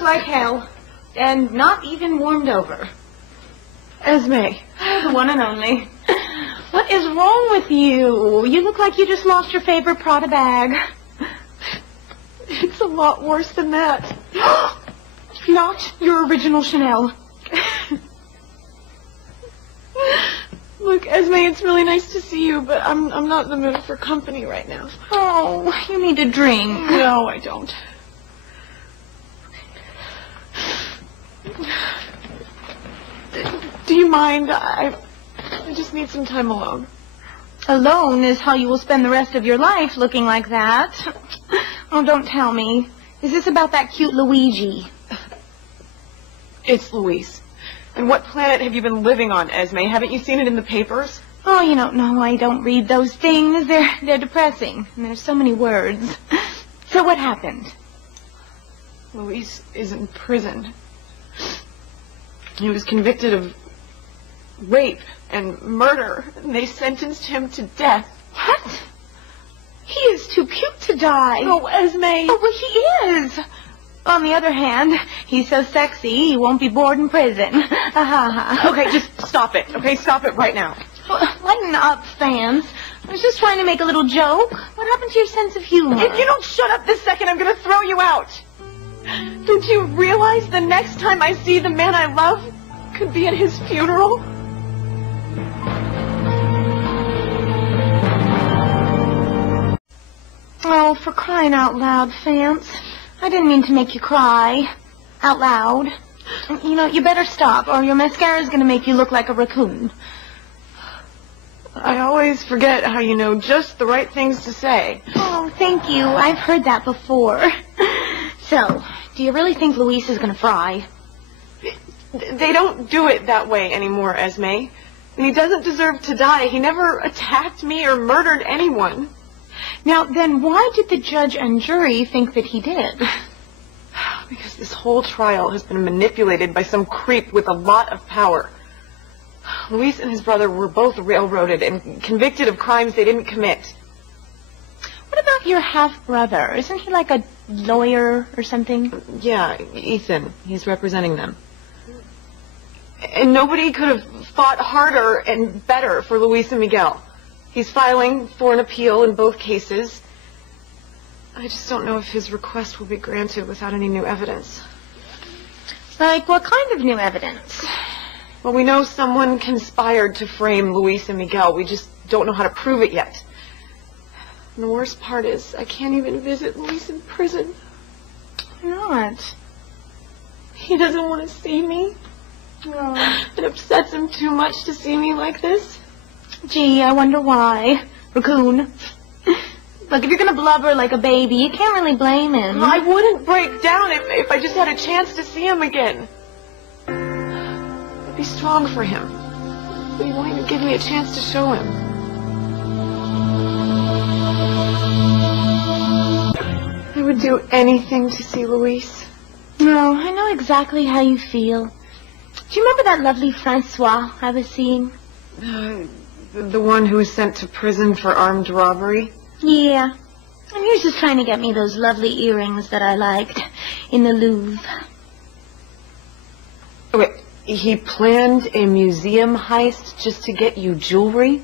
look like hell. And not even warmed over. Esme. The one and only. What is wrong with you? You look like you just lost your favorite Prada bag. It's a lot worse than that. Not your original Chanel. Look, Esme, it's really nice to see you, but I'm not in the mood for company right now. Oh, you need a drink. No, I don't. Do you mind? I just need some time alone. Alone is how you will spend the rest of your life looking like that. Oh, don't tell me. Is this about that cute Luigi? It's Luis. And what planet have you been living on, Esme? Haven't you seen it in the papers? Oh, you don't know. I don't read those things. They're depressing. And there's so many words. So what happened? Luis is in prison. He was convicted of rape and murder, and they sentenced him to death. What? He is too cute to die. Oh, Esme. Oh, well, he is. On the other hand, he's so sexy, he won't be bored in prison. Okay, just stop it. Okay, stop it right now. Well, lighten up, fans. I was just trying to make a little joke. What happened to your sense of humor? If you don't shut up this second, I'm going to throw you out. Don't you realize the next time I see the man I love could be at his funeral? Oh, for crying out loud, Fance. I didn't mean to make you cry. Out loud. You know, you better stop, or your mascara's gonna make you look like a raccoon. I always forget how you know just the right things to say. Oh, thank you. I've heard that before. So, do you really think Luis is gonna fry? They don't do it that way anymore, Esme. And he doesn't deserve to die. He never attacked me or murdered anyone. Now, then why did the judge and jury think that he did? Because this whole trial has been manipulated by some creep with a lot of power. Luis and his brother were both railroaded and convicted of crimes they didn't commit. What about your half-brother? Isn't he like a lawyer or something? Yeah, Ethan. He's representing them. And nobody could have fought harder and better for Luis and Miguel. He's filing for an appeal in both cases. I just don't know if his request will be granted without any new evidence. Like what kind of new evidence? Well, we know someone conspired to frame Luis and Miguel. We just don't know how to prove it yet. And the worst part is, I can't even visit Luis in prison. Why not? He doesn't want to see me. Oh. It upsets him too much to see me like this. Gee, I wonder why. Raccoon. Look, if you're gonna blubber like a baby, you can't really blame him. I wouldn't break down if I just had a chance to see him again. I'd be strong for him. But he won't even give me a chance to show him. I would do anything to see Luis. No, I know exactly how you feel. Do you remember that lovely Francois I was seeing? The one who was sent to prison for armed robbery? Yeah. And he was just trying to get me those lovely earrings that I liked in the Louvre. Wait, he planned a museum heist just to get you jewelry?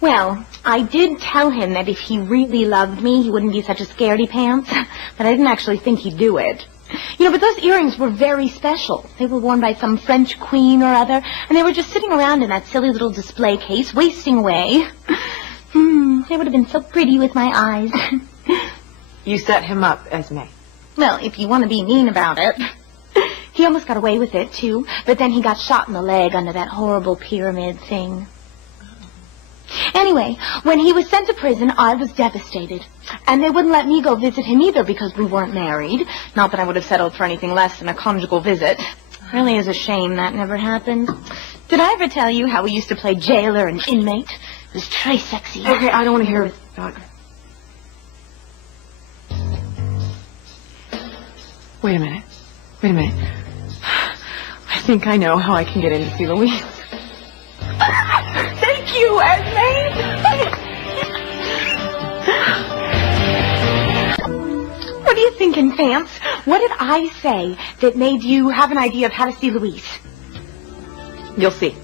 Well, I did tell him that if he really loved me, he wouldn't be such a scaredy pants. But I didn't actually think he'd do it. You know, but those earrings were very special. They were worn by some French queen or other, and they were just sitting around in that silly little display case, wasting away. They would have been so pretty with my eyes. You set him up, Esme. Well, if you want to be mean about it. He almost got away with it, too, but then he got shot in the leg under that horrible pyramid thing. Anyway, when he was sent to prison, I was devastated. And they wouldn't let me go visit him either because we weren't married. Not that I would have settled for anything less than a conjugal visit. It really is a shame that never happened. Did I ever tell you how we used to play jailer and inmate? It was très sexy. Okay, I don't want to hear about it. Wait a minute. I think I know how I can get in to see Luis. Thank you, Esme. What are you thinking, Fance? What did I say that made you have an idea of how to see Louise? You'll see.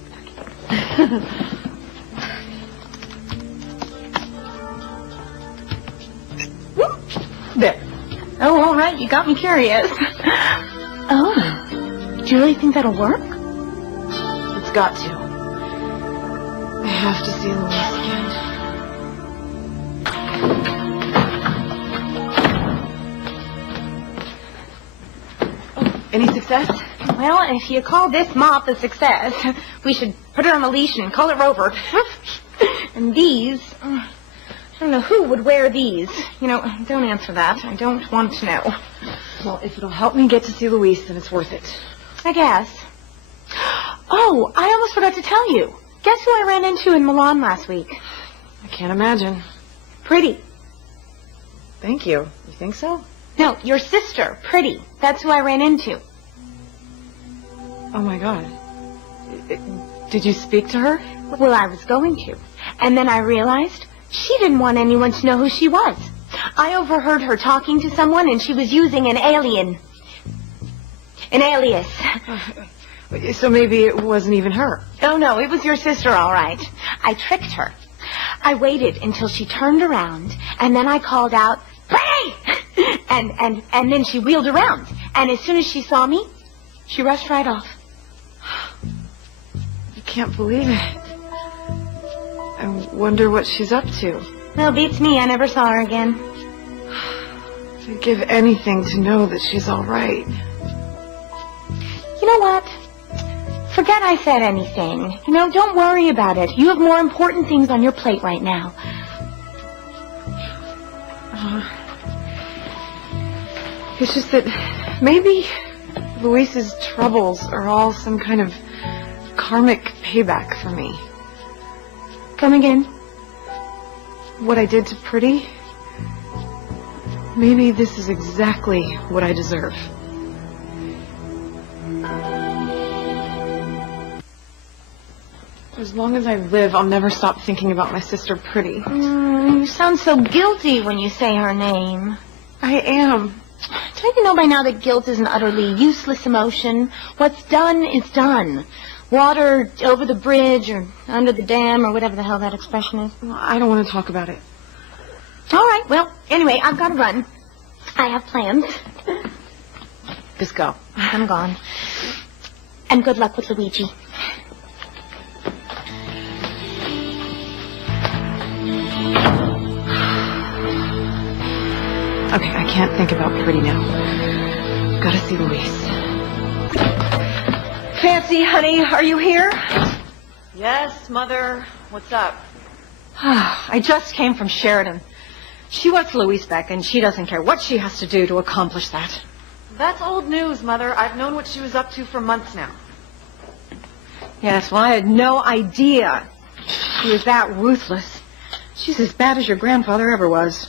There. Oh, all right. You got me curious. Oh. Do you really think that'll work? It's got to. I have to see Louise again. Oh, any success? Well, if you call this mop a success, we should put her on a leash and call it Rover. And these... I don't know who would wear these. You know, don't answer that. I don't want to know. Well, if it'll help me get to see Louise, then it's worth it. I guess. Oh, I almost forgot to tell you. Guess who I ran into in Milan last week? I can't imagine. Pretty. Thank you. You think so? No, your sister, Pretty. That's who I ran into. Oh, my God. Did you speak to her? Well, I was going to. And then I realized she didn't want anyone to know who she was. I overheard her talking to someone, and she was using an alias. So maybe it wasn't even her. Oh, no, it was your sister, all right. I tricked her. I waited until she turned around, and then I called out, "Pretty!" and then she wheeled around. And as soon as she saw me, she rushed right off. I can't believe it. I wonder what she's up to. Well, beats me. I never saw her again. I'd give anything to know that she's all right. You know what? Forget I said anything. You know, don't worry about it. You have more important things on your plate right now. It's just that maybe Louise's troubles are all some kind of karmic payback for me. Come again? What I did to Pretty? Maybe this is exactly what I deserve. As long as I live, I'll never stop thinking about my sister Pretty. You sound so guilty when you say her name. I am. Don't you know by now that guilt is an utterly useless emotion? What's done is done. Water over the bridge or under the dam or whatever the hell that expression is. Well, I don't want to talk about it. All right. Well, anyway, I've got to run. I have plans. Just go. I'm gone. And good luck with Luigi. Okay, I can't think about Pretty now. Gotta see Louise. Fancy, honey, are you here? Yes, Mother. What's up? I just came from Sheridan. She wants Louise back, and she doesn't care what she has to do to accomplish that. That's old news, Mother. I've known what she was up to for months now. Yes, well, I had no idea she was that ruthless. She's as bad as your grandfather ever was.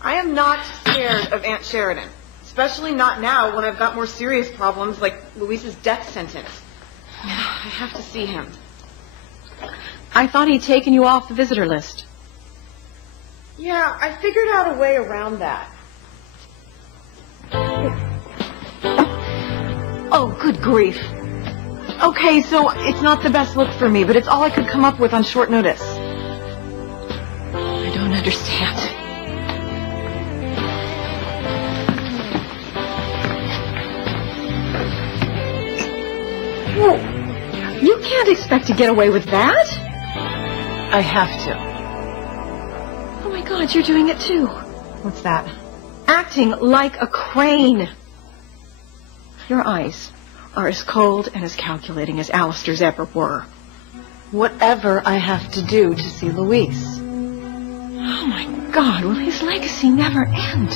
I am not scared of Aunt Sheridan. Especially not now when I've got more serious problems like Louise's death sentence. I have to see him. I thought he'd taken you off the visitor list. Yeah, I figured out a way around that. Oh, good grief. Okay, so it's not the best look for me, but it's all I could come up with on short notice. I don't understand. You can't expect to get away with that. I have to. Oh my God, you're doing it too. What's that? Acting like a crane. Your eyes are as cold and as calculating as Alistair's ever were. Whatever I have to do to see Louise. Oh my God, will his legacy never end?